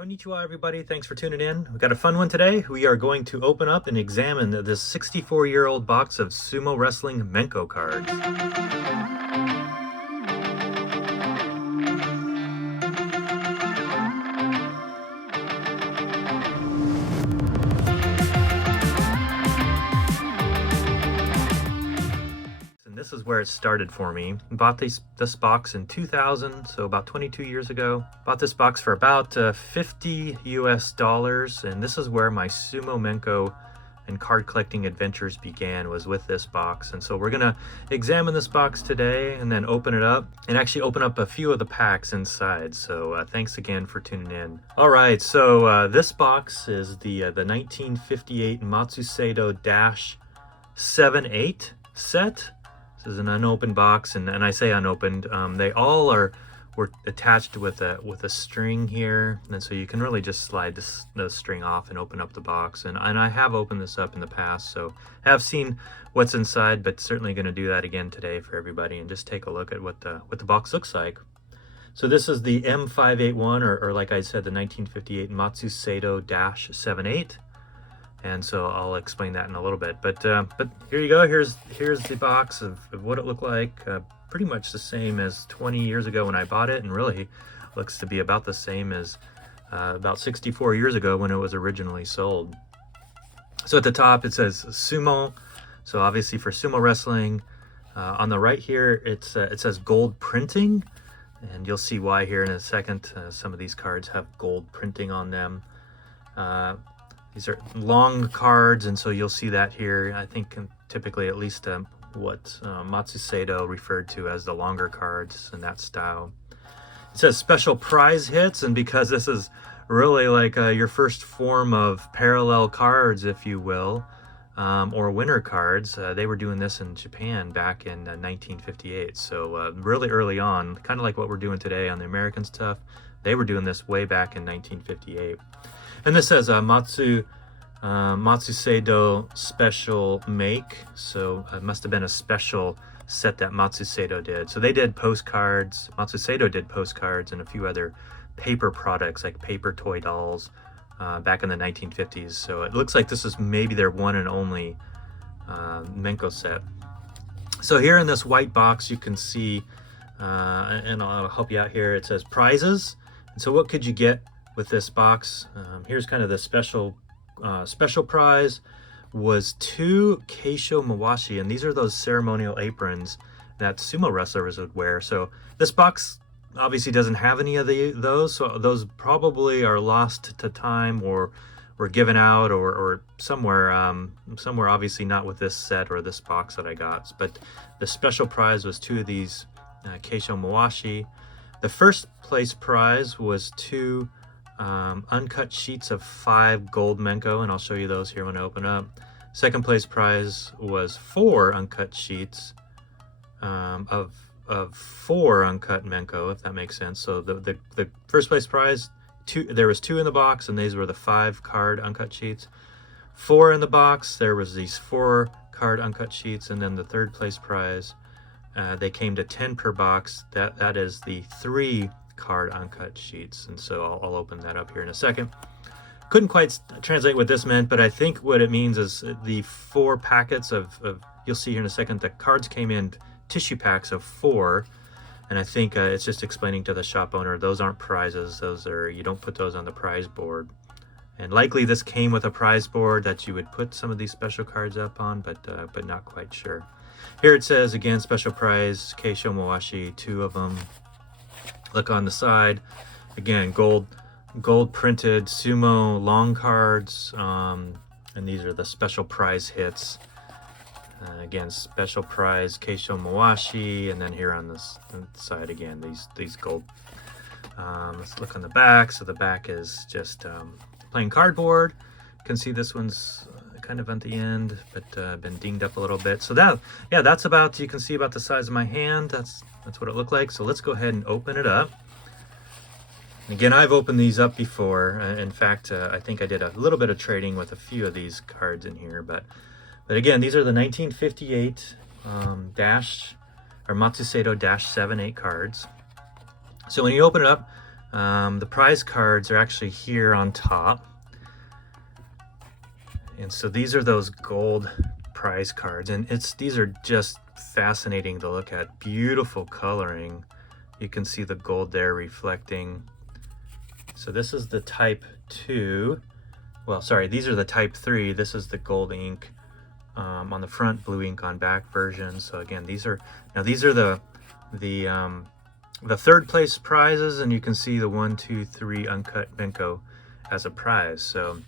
Konnichiwa, everybody. Thanks for tuning in. We've got a fun one today. We are going to open up and examine this 64-year-old box of sumo wrestling Menko cards. And this is where it started for me. Bought this box in 2000, so about 22 years ago. Bought this box for about 50 US dollars, and this is where my sumo Menko and card collecting adventures began, was with this box. And so we're gonna examine this box today and then open it up and actually open up a few of the packs inside. So thanks again for tuning in. All right, so this box is the 1958 Matsusedo-78 set. This is an unopened box, and I say unopened. They all were attached with a string here, and so you can really just slide the string off and open up the box. And I have opened this up in the past, so I have seen what's inside, but certainly going to do that again today for everybody and just take a look at what the box looks like. So this is the M581, or like I said, the 1958 Matsusedo-78. And so I'll explain that in a little bit, but here you go. Here's the box of what it looked like. Pretty much the same as 20 years ago when I bought it, and really looks to be about the same as about 64 years ago when it was originally sold. So at the top it says Sumo, so obviously for sumo wrestling. On the right here it says gold printing, and you'll see why here in a second. Some of these cards have gold printing on them. These are long cards, and so you'll see that here. I think typically at least what Matsusedo referred to as the longer cards in that style. It says special prize hits, and because this is really like your first form of parallel cards, if you will, or winner cards, they were doing this in Japan back in 1958. So really early on, kind of like what we're doing today on the American stuff, they were doing this way back in 1958. And this says Matsusedo special make, so it must have been a special set that Matsusedo did. So they did postcards, Matsusedo did postcards and a few other paper products like paper toy dolls back in the 1950s. So it looks like this is maybe their one and only Menko set. So here in this white box you can see, and I'll help you out here, it says prizes. And so what could you get with this box? Here's kind of the special prize was 2 Keisho Mawashi, and these are those ceremonial aprons that sumo wrestlers would wear. So this box obviously doesn't have any of those, so those probably are lost to time or were given out or somewhere obviously not with this set or this box that I got. But the special prize was 2 of these Keisho Mawashi. The first place prize was 2 uncut sheets of 5 gold Menko, and I'll show you those here when I open up. Second place prize was 4 uncut sheets of 4 uncut Menko, if that makes sense. So the first place prize, there was 2 in the box, and these were the 5 card uncut sheets. 4 in the box, there was these 4 card uncut sheets, and then the third place prize, they came to 10 per box. That is the 3 card uncut sheets, and so I'll open that up here in a second. Couldn't quite translate what this meant, but I think what it means is the 4 packets of you'll see here in a second, the cards came in tissue packs of 4, and I think it's just explaining to the shop owner those aren't prizes, those are, you don't put those on the prize board. And likely this came with a prize board that you would put some of these special cards up on, but not quite sure. Here it says again, special prize Keisho Mawashi, 2 of them. Look on the side, again, gold printed sumo long cards, and these are the special prize hits. Again, special prize Keisho Mawashi, and then here on this side again, these gold. Let's look on the back. So the back is just plain cardboard. You can see this one's kind of at the end, but been dinged up a little bit. So that's about, you can see about the size of my hand. That's what it looked like. So let's go ahead and open it up. Again, I've opened these up before. In fact, I think I did a little bit of trading with a few of these cards in here, but again, these are the 1958 Matsusedo-78 cards. So when you open it up, The prize cards are actually here on top. And so these are those gold prize cards, and these are just fascinating to look at. Beautiful coloring. You can see the gold there reflecting. So this is the type 2. Well, sorry, these are the type 3. This is the gold ink on the front, blue ink on back version. So again, these are the third place prizes, and you can see the 1, 2, 3 uncut Menko as a prize. So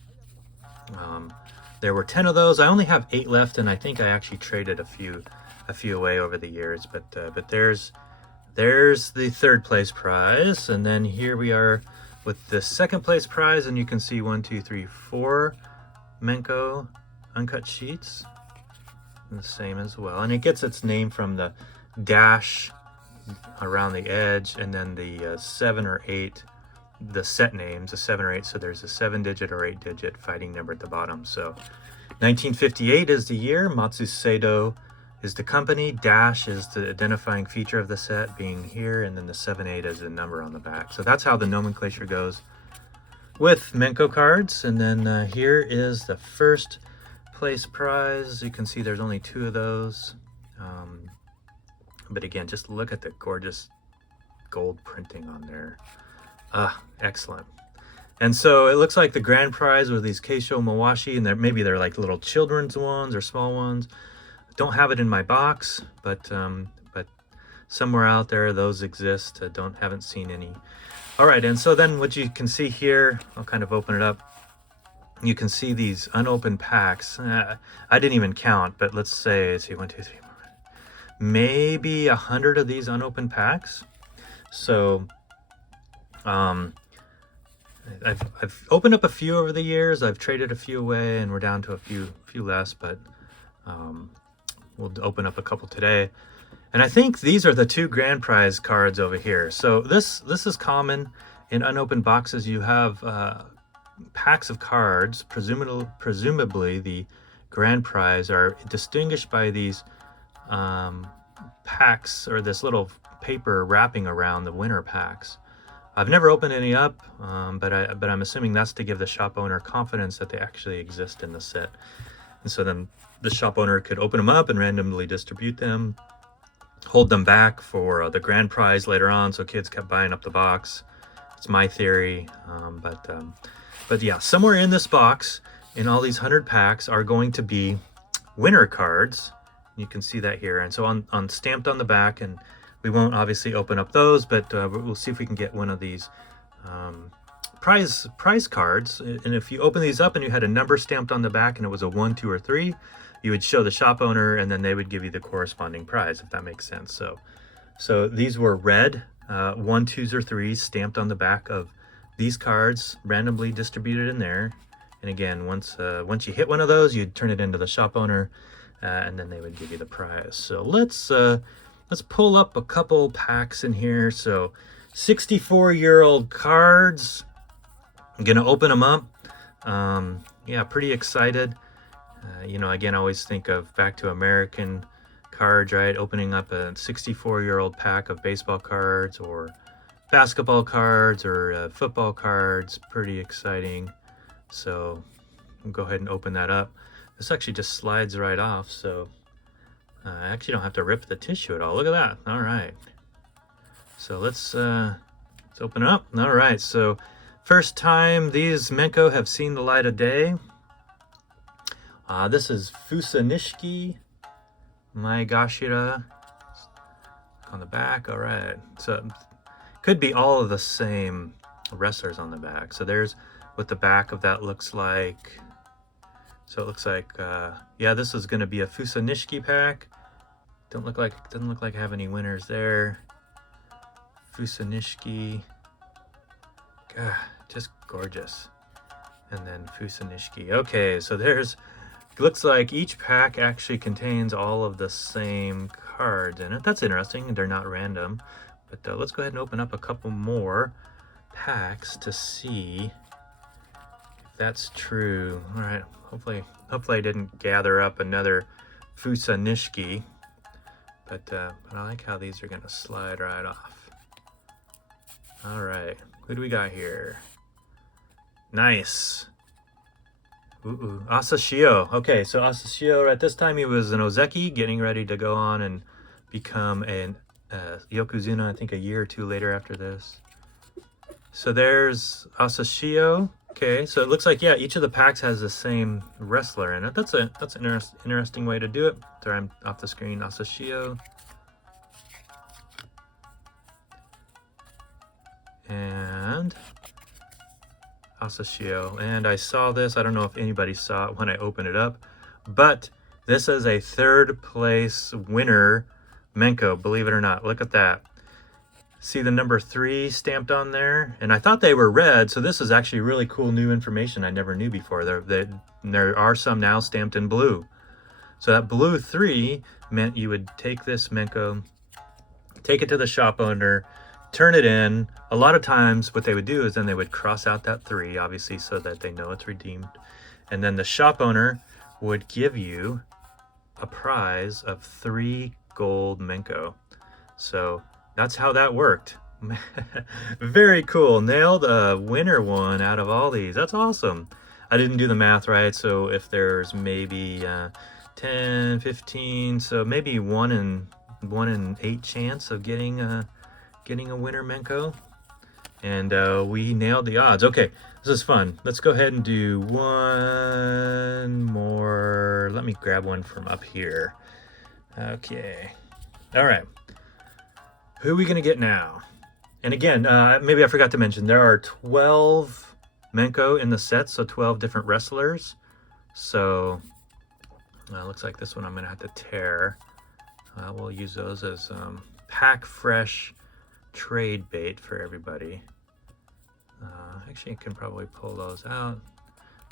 there were 10 of those. I only have 8 left, and I think I actually traded a few away over the years. But there's the third place prize, and then here we are with the second place prize, and you can see 1, 2, 3, 4 Menko uncut sheets, and the same as well. And it gets its name from the dash around the edge, and then the 7 or 8, the set names, a 7 or 8. So there's a 7-digit or 8-digit fighting number at the bottom. So 1958 is the year. Matsusedo is the company. Dash is the identifying feature of the set, being here, and then the 7-8 is the number on the back. So that's how the nomenclature goes with Menko cards. And then here is the first place prize. You can see there's only 2 of those. But again, just look at the gorgeous gold printing on there. Excellent. And so it looks like the grand prize were these Keisho Mawashi, and maybe they're like little children's ones or small ones. Don't have it in my box, but somewhere out there those exist. Haven't seen any. All right, and so then what you can see here, I'll kind of open it up. You can see these unopened packs. I didn't even count, but let's say, 1, 2, 3, 4, maybe 100 of these unopened packs. So I've opened up a few over the years. I've traded a few away, and we're down to a few less, but we'll open up a couple today. And I think these are the 2 grand prize cards over here. So this is common in unopened boxes. You have packs of cards. Presumably the grand prize are distinguished by these packs, or this little paper wrapping around the winner packs. I've never opened any up, but I'm assuming that's to give the shop owner confidence that they actually exist in the set. And so then the shop owner could open them up and randomly distribute them, hold them back for the grand prize later on, so kids kept buying up the box. It's my theory, but yeah, somewhere in this box, in all these 100 packs, are going to be winner cards. You can see that here, and so on stamped on the back, and we won't obviously open up those, but we'll see if we can get one of these prize cards. And if you open these up and you had a number stamped on the back and it was a 1, 2, or 3, you would show the shop owner, and then they would give you the corresponding prize, if that makes sense. So these were red 1, 2s, or 3s stamped on the back of these cards, randomly distributed in there. And again, once you hit one of those, you'd turn it into the shop owner, and then they would give you the prize. So let's pull up a couple packs in here. So 64-year-old cards. I'm gonna open them up. Yeah, pretty excited. Again, I always think of back to American cards, right? Opening up a 64-year-old pack of baseball cards or basketball cards or football cards. Pretty exciting. So I'll go ahead and open that up. This actually just slides right off, so I actually don't have to rip the tissue at all. Look at that. All right. So let's open it up. All right. So first time these Menko have seen the light of day. This is Fusanishiki Maegashira on the back. All right. So could be all of the same wrestlers on the back. So there's what the back of that looks like. So it looks like, yeah, this is going to be a Fusanishiki pack. Doesn't look like I have any winners there. Fusanishiki, God, just gorgeous. And then Fusanishiki. Okay, so looks like each pack actually contains all of the same cards in it. That's interesting. They're not random. But let's go ahead and open up a couple more packs to see if that's true. All right. Hopefully I didn't gather up another Fusanishiki. But I like how these are going to slide right off. All right. What do we got here? Nice. Ooh, Asashio. Okay, so Asashio, at this time he was an Ozeki, getting ready to go on and become an Yokozuna, I think a year or two later after this. So there's Asashio. Okay, so it looks like, yeah, each of the packs has the same wrestler in it. That's an interesting way to do it. Sorry, I'm off the screen. Asashio. And Asashio. And I saw this. I don't know if anybody saw it when I opened it up, but this is a third place winner, Menko, believe it or not. Look at that. See the number 3 stamped on there? And I thought they were red, so this is actually really cool new information I never knew before. There are some now stamped in blue. So that blue 3 meant you would take this Menko, take it to the shop owner, turn it in. A lot of times what they would do is then they would cross out that 3, obviously, so that they know it's redeemed. And then the shop owner would give you a prize of 3 gold Menko. So that's how that worked. Very cool. Nailed a winner one out of all these. That's awesome. I didn't do the math right, so if there's maybe 10, 15, so maybe 1 in 8 chance of getting a winner Menko. And we nailed the odds. Okay, this is fun. Let's go ahead and do one more. Let me grab one from up here. Okay. All right. Who are we going to get now? And again, maybe I forgot to mention, there are 12 Menko in the set, so 12 different wrestlers. So looks like this one I'm going to have to tear. We'll use those as pack fresh trade bait for everybody. Actually, I can probably pull those out.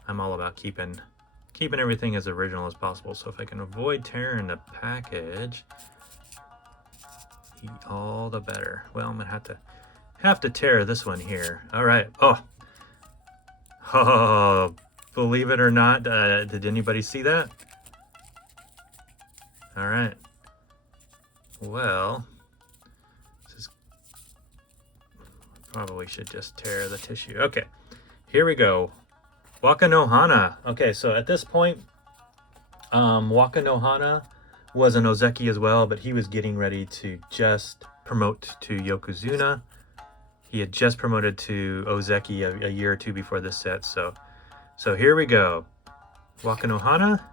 I'm all about keeping everything as original as possible. So if I can avoid tearing the package, all the better. Well, I'm gonna have to tear this one here. All right. Oh, believe it or not, did anybody see that? All right. Well, probably should just tear the tissue. Okay, here we go. Waka no Hana. Okay, so at this point, Waka no Hana was an Ozeki as well, but he was getting ready to just promote to Yokozuna. He had just promoted to Ozeki a year or two before this set. So here we go. Waka no Hana.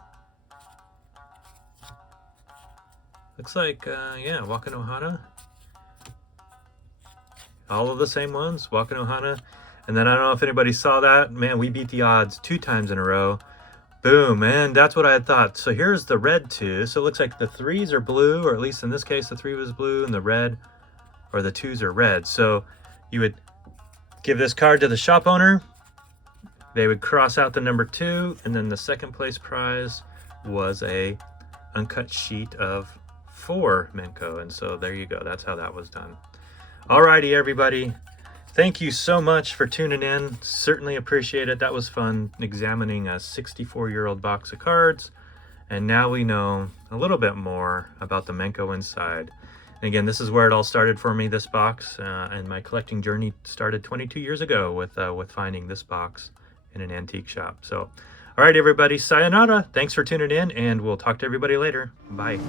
Looks like, yeah, Waka no Hana. All of the same ones, Waka no Hana. And then I don't know if anybody saw that. Man, we beat the odds 2 times in a row. Boom, and that's what I had thought. So here's the red 2. So it looks like the 3s are blue, or at least in this case, the 3 was blue, and the red, or the 2s are red. So you would give this card to the shop owner. They would cross out the number 2, and then the second place prize was a uncut sheet of 4 Menko. And so there you go. That's how that was done. Alrighty, everybody. Thank you so much for tuning in. Certainly appreciate it. That was fun examining a 64-year-old box of cards. And now we know a little bit more about the Menko inside. And again, this is where it all started for me, this box. And my collecting journey started 22 years ago with finding this box in an antique shop. So, all right, everybody, sayonara. Thanks for tuning in, and we'll talk to everybody later. Bye.